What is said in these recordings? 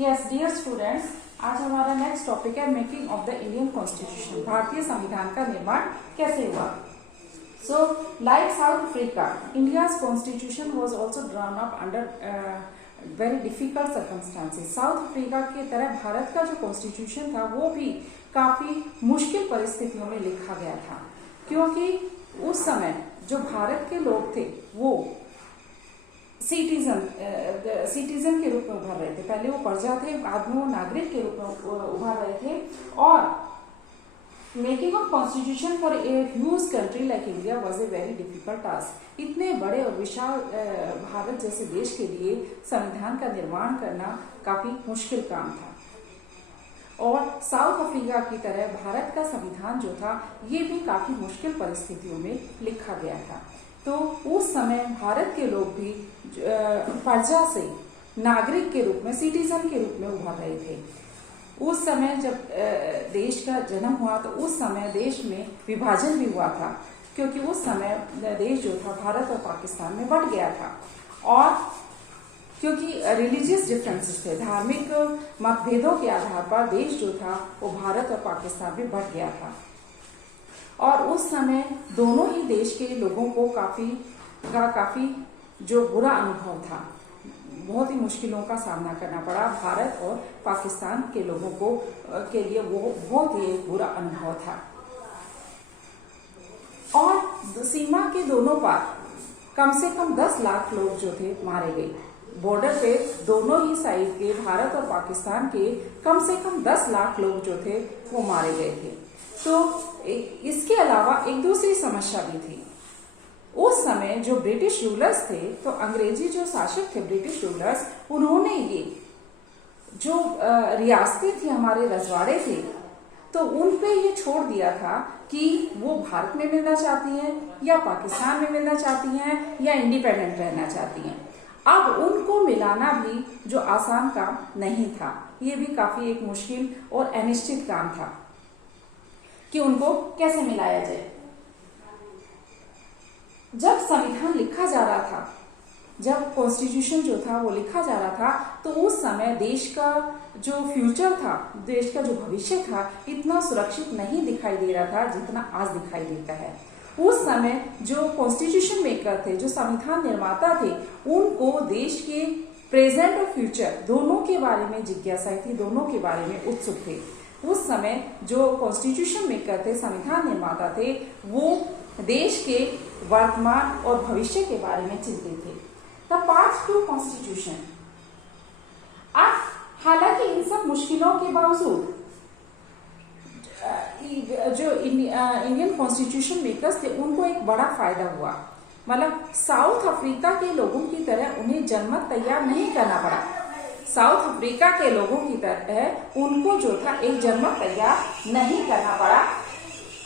Yes dear students, आज हमारा next topic है making of the Indian constitution. भारतीय संविधान का निर्माण कैसे हुआ। So like south Africa, India's constitution was also drawn up under very difficult circumstances. South Africa की तरह भारत का जो कॉन्स्टिट्यूशन था वो भी काफी मुश्किल परिस्थितियों में लिखा गया था, क्योंकि उस समय जो भारत के लोग थे वो सिटीजन के रूप में उभर रहे थे। पहले वो प्रजा थे, बाद में वो नागरिक के रूप में उभर रहे थे। और making of constitution for a huge country like India was a very difficult task. इतने बड़े और विशाल भारत जैसे देश के लिए संविधान का निर्माण करना काफी मुश्किल काम था। और साउथ अफ्रीका की तरह भारत का संविधान जो था ये भी काफी मुश्किल परिस्थितियों में लिखा गया था। तो उस समय भारत के लोग भी प्रजा से नागरिक के रूप में, सिटीजन के रूप में उभर रहे थे। उस समय जब देश का जन्म हुआ तो उस समय देश में विभाजन भी हुआ था, क्योंकि उस समय देश जो था भारत और पाकिस्तान में बंट गया था। और क्योंकि रिलीजियस डिफरेंसेस थे, धार्मिक मतभेदों के आधार पर देश जो था वो भारत और पाकिस्तान में बंट गया था। और उस समय दोनों ही देश के लोगों को काफी जो बुरा अनुभव था, बहुत ही मुश्किलों का सामना करना पड़ा। भारत और पाकिस्तान के लोगों को के लिए वो बहुत ही बुरा अनुभव था। और सीमा के दोनों पार कम से कम 10 लाख लोग जो थे मारे गए। बॉर्डर पे दोनों ही साइड के, भारत और पाकिस्तान के कम से कम 10 लाख लोग जो थे वो मारे गए थे। तो इसके अलावा एक दूसरी समस्या भी थी। उस समय जो ब्रिटिश रूलर्स थे, तो अंग्रेजी जो शासक थे, ब्रिटिश रूलर्स, उन्होंने ये जो रियासतें थी, हमारे रजवाड़े थे, तो उन पे ये छोड़ दिया था कि वो भारत में मिलना चाहती हैं या पाकिस्तान में मिलना चाहती हैं या इंडिपेंडेंट रहना चाहती हैं। अब उनको मिलाना भी जो आसान काम नहीं था, ये भी काफी एक मुश्किल और अनिश्चित काम था कि उनको कैसे मिलाया जाए। जब संविधान लिखा जा रहा था, जब कॉन्स्टिट्यूशन जो था वो लिखा जा रहा था, तो उस समय देश का जो फ्यूचर था, देश का जो भविष्य था, इतना सुरक्षित नहीं दिखाई दे रहा था जितना आज दिखाई देता है। उस समय जो कॉन्स्टिट्यूशन मेकर थे, जो संविधान निर्माता थे, उनको देश के प्रेजेंट और फ्यूचर दोनों के बारे में जिज्ञासा थी, दोनों के बारे में उत्सुक थे। उस समय जो कॉन्स्टिट्यूशन मेकर थे, संविधान निर्माता थे, वो देश के वर्तमान और भविष्य के बारे में चिंतित थे। The path to constitution. अब हालांकि इन सब मुश्किलों के बावजूद जो इंडियन कॉन्स्टिट्यूशन मेकर्स थे, उनको एक बड़ा फायदा हुआ। मतलब साउथ अफ्रीका के लोगों की तरह उन्हें जनमत तैयार नहीं करना पड़ा। साउथ अफ्रीका के लोगों की तरह उनको जो था एक जनमत तैयार नहीं करना पड़ा।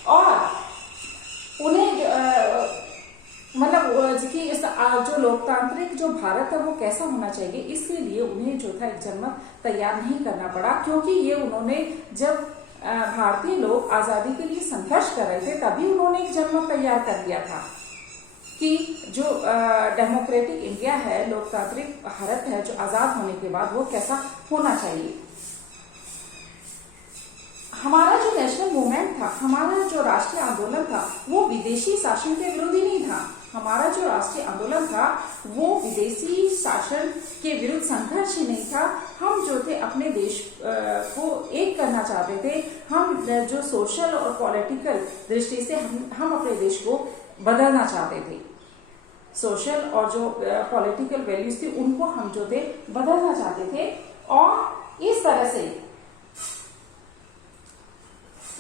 और उन्हें मतलब कि जो लोकतांत्रिक जो भारत है वो कैसा होना चाहिए, इसके लिए उन्हें जो था एक जनमत तैयार नहीं करना पड़ा, क्योंकि ये उन्होंने जब भारतीय लोग आजादी के लिए संघर्ष कर रहे थे, तभी उन्होंने एक जनमत तैयार कर दिया था कि जो डेमोक्रेटिक इंडिया है, लोकतांत्रिक भारत है, जो आजाद होने के बाद वो कैसा होना चाहिए। हमारा जो नेशनल मूवमेंट था, हमारा जो राष्ट्रीय आंदोलन था, वो विदेशी शासन के विरुद्ध ही नहीं था। हमारा जो राष्ट्रीय आंदोलन था वो विदेशी शासन के विरुद्ध संघर्ष ही नहीं था। हम जो थे अपने देश को एक करना चाहते थे। हम जो सोशल और पॉलिटिकल दृष्टि से हम अपने देश को बदलना चाहते थे। सोशल और जो पॉलिटिकल वैल्यूज थी उनको हम जो थे बदलना चाहते थे। और इस तरह से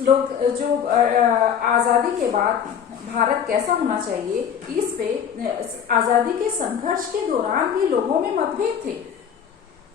लोग जो आजादी के बाद भारत कैसा होना चाहिए, इस पे आजादी के संघर्ष के दौरान भी लोगों में मतभेद थे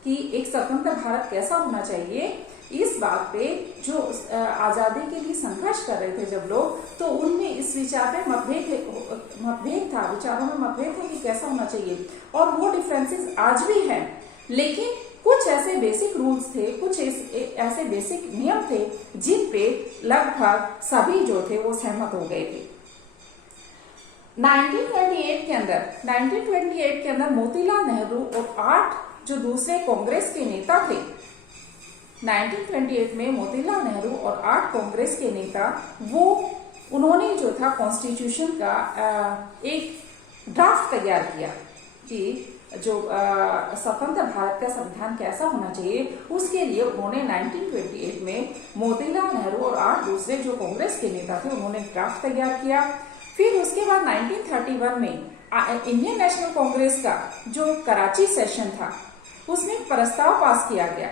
कि एक स्वतंत्र भारत कैसा होना चाहिए। इस बात पे जो आजादी के लिए संघर्ष कर रहे थे जब लोग, तो उनमें इस विचार पे मतभेद था, विचारों में मतभेद था कि कैसा होना चाहिए। और वो डिफरेंसेस आज भी हैं, लेकिन कुछ ऐसे बेसिक रूल्स थे, कुछ ऐसे बेसिक नियम थे जिन पे लगभग सभी जो थे वो सहमत हो गए थे। 1928 के अंदर मोतीलाल नेहरू और 8 जो दूसरे कांग्रेस के नेता थे 1928 में मोतीलाल नेहरू और 8 कांग्रेस के नेता, वो उन्होंने जो था कॉन्स्टिट्यूशन का एक ड्राफ्ट तैयार किया कि जो स्वतंत्र भारत का संविधान कैसा होना चाहिए, उसके लिए उन्होंने 1928 में मोतीलाल नेहरू और 8 दूसरे जो कांग्रेस के नेता थे उन्होंने ड्राफ्ट तैयार किया। फिर उसके बाद 1931 में इंडियन नेशनल कांग्रेस का जो कराची सेशन था उसमें प्रस्ताव पास किया गया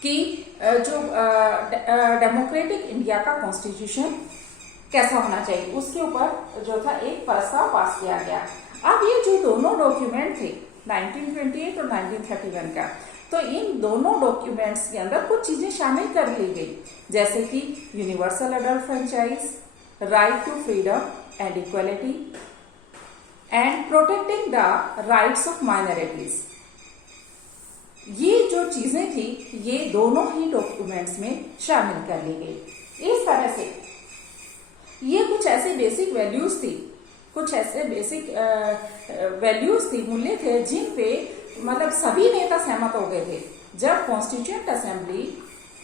कि जो डेमोक्रेटिक इंडिया का कॉन्स्टिट्यूशन कैसा होना चाहिए, उसके ऊपर जो था एक प्रस्ताव पास किया गया। अब ये जो दोनों डॉक्यूमेंट थे 1928 और 1931 का, तो इन दोनों डॉक्यूमेंट्स के अंदर कुछ चीजें शामिल कर ली गई, जैसे कि universal adult franchise, right to freedom and equality and protecting the rights of minorities. ये जो चीजें थी ये दोनों ही डॉक्यूमेंट्स में शामिल कर ली गई। इस तरह से ये कुछ ऐसे बेसिक वैल्यूज थी, कुछ ऐसे बेसिक वैल्यूज थी, मूल्य थे, जिन पे मतलब सभी नेता सहमत हो गए थे। जब कॉन्स्टिट्यूएंट असेंबली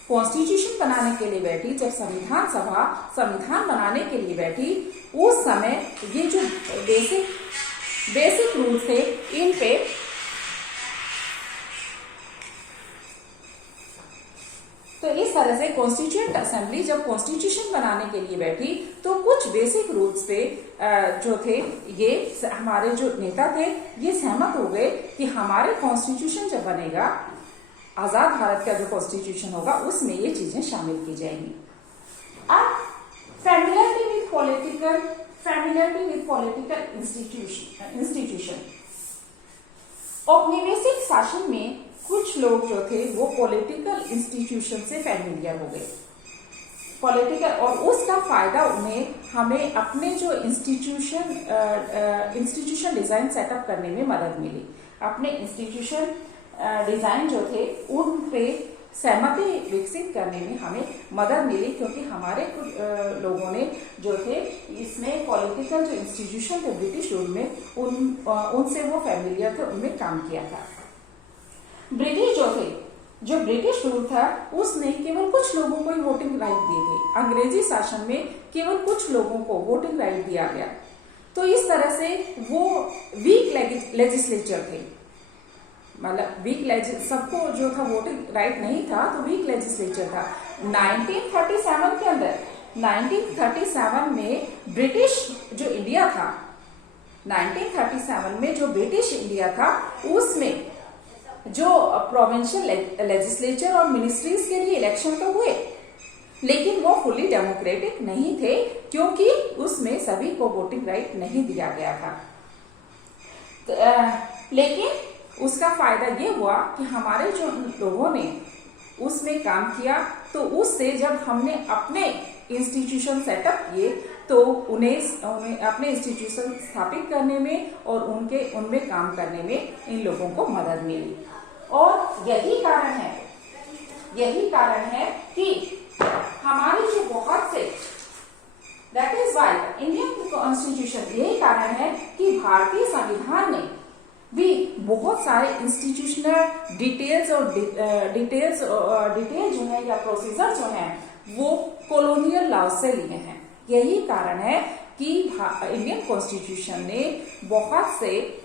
कॉन्स्टिट्यूशन बनाने के लिए बैठी, जब संविधान सभा संविधान बनाने के लिए बैठी, उस समय ये जो बेसिक रूल थे इन पे तो इस तरह से कॉन्स्टिट्यूएंट असेंबली जब कॉन्स्टिट्यूशन बनाने के लिए बैठी तो कुछ बेसिक रूल्स पे जो थे ये हमारे जो नेता थे ये सहमत हो गए कि हमारे कॉन्स्टिट्यूशन जब बनेगा, आजाद भारत का जो कॉन्स्टिट्यूशन होगा उसमें ये चीजें शामिल की जाएंगी। अब फैमिलियरिटी विद पॉलिटिकल इंस्टीट्यूशन। औपनिवेशिक शासन में कुछ लोग जो थे वो पॉलिटिकल इंस्टीट्यूशन से फैमिलियर हो गए, पॉलिटिकल, और उसका फायदा उन्हें हमें अपने जो इंस्टीट्यूशन डिजाइन सेटअप करने में मदद मिली। अपने इंस्टीट्यूशन डिजाइन जो थे उन पे सहमति विकसित करने में हमें मदद मिली, क्योंकि हमारे कुछ लोगों ने जो थे इसमें पॉलिटिकल जो इंस्टीट्यूशन थे ब्रिटिश रूल में उनसे वो फैमिलियर थे, उनमें काम किया था। ब्रिटिश जो ब्रिटिश रूल था उसने केवल कुछ लोगों को ही वोटिंग राइट दिए थे। अंग्रेजी शासन में केवल कुछ लोगों को वोटिंग राइट दिया गया। तो इस तरह से वो वीक लेजिस्लेचर थे, मतलब सबको जो था वोटिंग राइट नहीं था, तो वीक लेजिस्लेचर था। 1937 के अंदर 1937 में ब्रिटिश जो इंडिया था 1937 में जो ब्रिटिश इंडिया था उसमें जो प्रोविंशियल लेजिस्लेचर और मिनिस्ट्रीज के लिए इलेक्शन तो हुए, लेकिन वो फुली डेमोक्रेटिक नहीं थे, क्योंकि उसमें सभी को वोटिंग राइट नहीं दिया गया था। लेकिन उसका फायदा ये हुआ कि हमारे जो लोगों ने उसमें काम किया, तो उससे जब हमने अपने इंस्टीट्यूशन सेटअप किए तो उन्हें अपने इंस्टीट्यूशन स्थापित करने में और उनमें काम करने में इन लोगों को मदद मिली। और यही कारण है कि हमारे जो बहुत say that is why Indian constitution, यही कारण है कि भारतीय संविधान ने भी बहुत सारे इंस्टीट्यूशनल डिटेल जो है या प्रोसीजर जो है वो कॉलोनियल लॉ से लिए हैं। यही कारण है कि इंडियन कॉन्स्टिट्यूशन ने बहुत से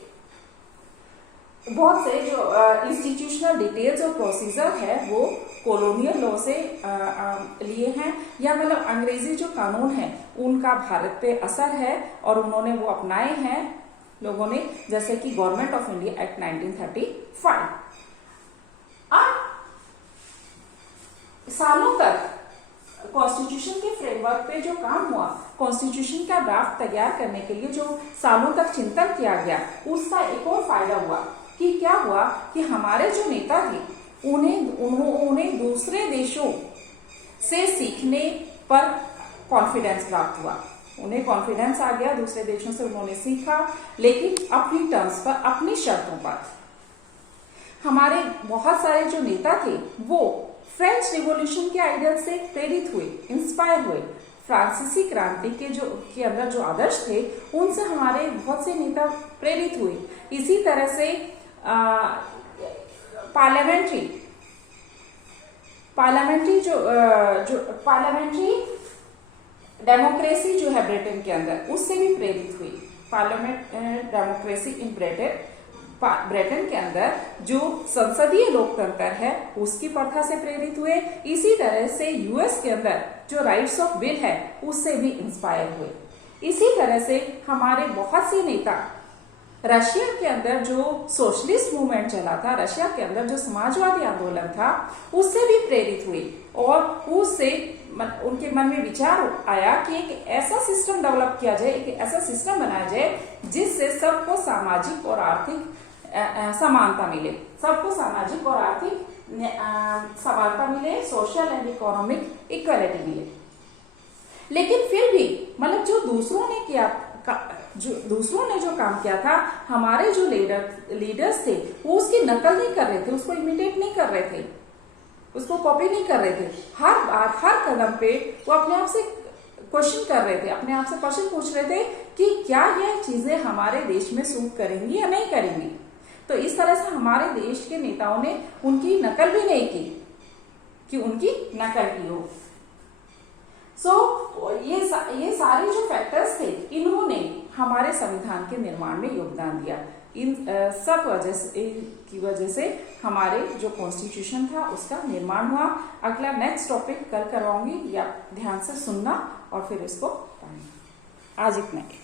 जो इंस्टीट्यूशनल डिटेल्स और प्रोसीजर है वो कॉलोनियल लॉ से लिए हैं, या मतलब अंग्रेजी जो कानून है उनका भारत पे असर है और उन्होंने वो अपनाए हैं लोगों ने, जैसे कि गवर्नमेंट ऑफ इंडिया एक्ट 1935। अब सालों तक कॉन्स्टिट्यूशन के फ्रेमवर्क पे जो काम हुआ, कॉन्स्टिट्यूशन का ड्राफ्ट तैयार करने के लिए जो सालों तक चिंतन किया गया, उसका एक और फायदा हुआ कि क्या हुआ कि हमारे जो नेता थे उन्हें दूसरे देशों से सीखने पर कॉन्फिडेंस प्राप्त हुआ। उन्हें कॉन्फिडेंस आ गया, दूसरे देशों से उन्होंने सीखा, लेकिन अपनी टर्म्स पर, अपनी शर्तों पर। हमारे बहुत सारे जो नेता थे वो फ्रेंच रिवॉल्यूशन के आइडियल से प्रेरित हुए, इंस्पायर हुए। फ्रांसीसी क्रांति के अंदर जो आदर्श थे उनसे हमारे बहुत से नेता प्रेरित हुए। इसी तरह से पार्लियामेंट्री पार्लियामेंट्री डेमोक्रेसी जो है ब्रिटेन के अंदर, उससे भी प्रेरित हुई। पार्लियामेंट डेमोक्रेसी इन ब्रिटेन के अंदर जो संसदीय लोकतंत्र है उसकी प्रथा से प्रेरित हुए। इसी तरह से यूएस के अंदर जो राइट्स ऑफ विल है उससे भी इंस्पायर हुए। इसी तरह से हमारे बहुत से नेता, रशिया के अंदर जो सोशलिस्ट मूवमेंट चला था, रशिया के अंदर जो समाजवादी आंदोलन था, उससे भी प्रेरित हुई और उससे उनके मन में विचार आया कि एक ऐसा सिस्टम डेवलप किया जाए, एक ऐसा सिस्टम बनाया जाए जिससे सबको सामाजिक और आर्थिक समानता मिले, सबको सामाजिक और आर्थिक समानता मिले, सोशल एंड इकोनॉमिक इक्वालिटी मिले। लेकिन फिर भी मतलब जो दूसरों ने जो काम किया था, हमारे जो लीडर्स थे वो उसकी नकल नहीं कर रहे थे, उसको इमिटेट नहीं कर रहे थे, उसको कॉपी नहीं कर रहे थे। हर बात, हर कदम पे वो अपने आप से क्वेश्चन कर रहे थे, अपने आप से प्रश्न पूछ रहे थे कि क्या यह चीजें हमारे देश में सूट करेंगी या नहीं करेंगी। तो इस तरह से हमारे देश के नेताओं ने उनकी नकल भी नहीं की कि उनकी नकल की हो। ये सारे जो फैक्टर्स थे, इन्होंने हमारे संविधान के निर्माण में योगदान दिया। इन सब की वजह से हमारे जो कॉन्स्टिट्यूशन था उसका निर्माण हुआ। अगला नेक्स्ट टॉपिक कल करवाऊंगी, या ध्यान से सुनना और फिर इसको पढ़ना। आज इतना ही।